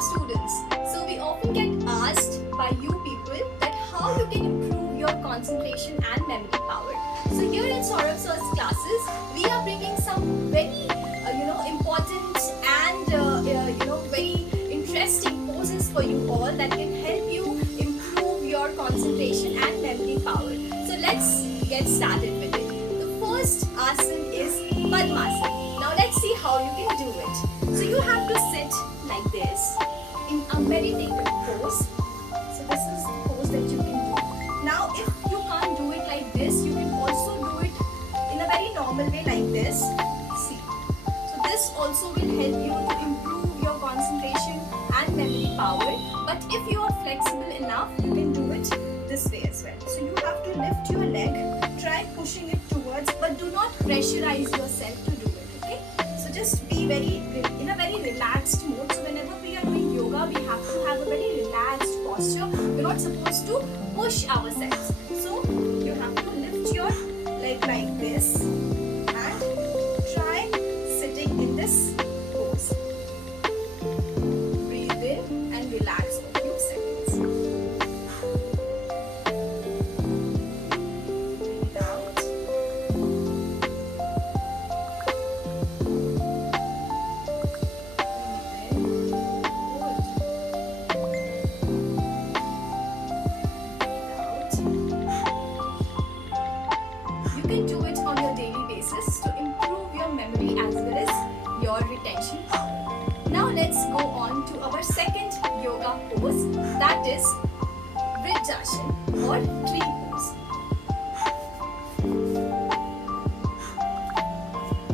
Dear students, so we often get asked by you people that how you can improve your concentration and memory power. So here in Saurabh sir's classes, we are bringing some very important and very interesting poses for you all that can help you improve your concentration and memory power. So let's get started with it. The first asana is Padmasana. Now let's see how you can do it. So you have to sit like this in a meditative pose. So this is the pose that you can do. Now if you can't do it like this, you can also do it in a very normal way like this. See. So this also will help you to improve your concentration and memory power. But if you are flexible enough, you can do it this way as well. So you have to lift your leg, try pushing it towards, but do not pressurize yourself to do it, okay? So just be in a very relaxed mode. So whenever we are doing yoga, we have to have a very relaxed posture. We're not supposed to push ourselves. So you have to lift your leg like this and try sitting in this pose. Breathe in and relax for a few seconds. Breathe out. You can do it on your daily basis to improve your memory as well as your retention power. Now let's go on to our second yoga pose, that is rejuvenation or tree pose.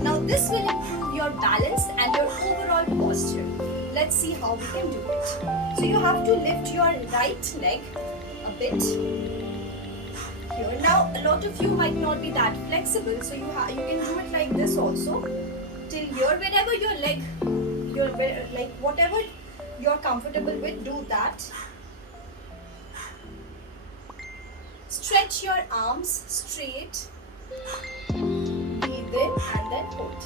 Now this will improve your balance and your overall posture. Let's see how we can do it. So you have to lift your right leg a bit. Here. Now a lot of you might not be that flexible, so you can do it like this also till here. Whenever your leg, like whatever you're comfortable with, do that. Stretch your arms straight. Breathe in and then hold.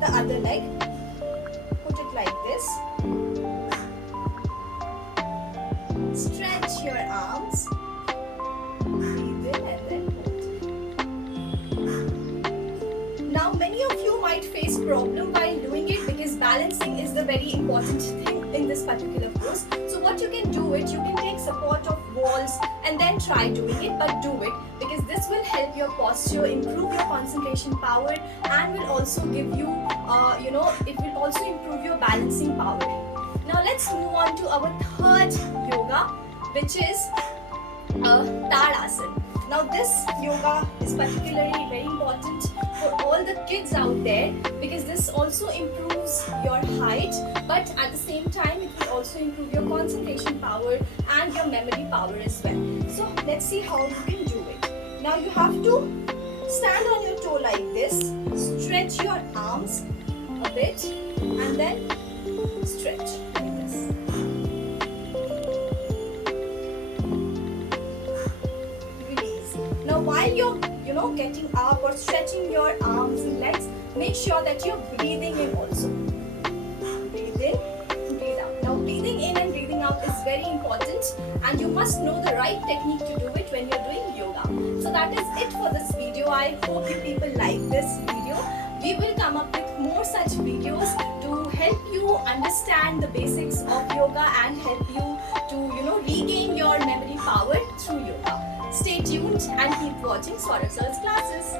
The other leg, put it like this, stretch your arms, breathe in and then hold. Now many of you might face problem while doing it because balancing is the very important thing in this particular pose. So what you can do it, you can take support of walls and then try doing it, but do it because this will help your posture, improve your concentration power, and will also give you it will also improve your balancing power. Now let's move on to our third yoga, which is Tadasana. Now this yoga is particularly very important for all the kids out there because this also improves your height, but at the same time it will also improve your concentration power and your memory power as well. So let's see how you can do it. Now you have to stand on your toe like this, stretch your arms a bit and then stretch like this. Release. Now while you're getting up or stretching your arms and legs, make sure that you're breathing in also. Breathe in, breathe out. Now breathing in and breathing out is very important and you must know the right technique to do it when you're doing yoga. So that is it for this video. I hope you people like this video. We will come up with more such videos to help you understand the basics of yoga and help you to regain your memory power through yoga. Stay tuned and keep watching Saurabh sir's classes.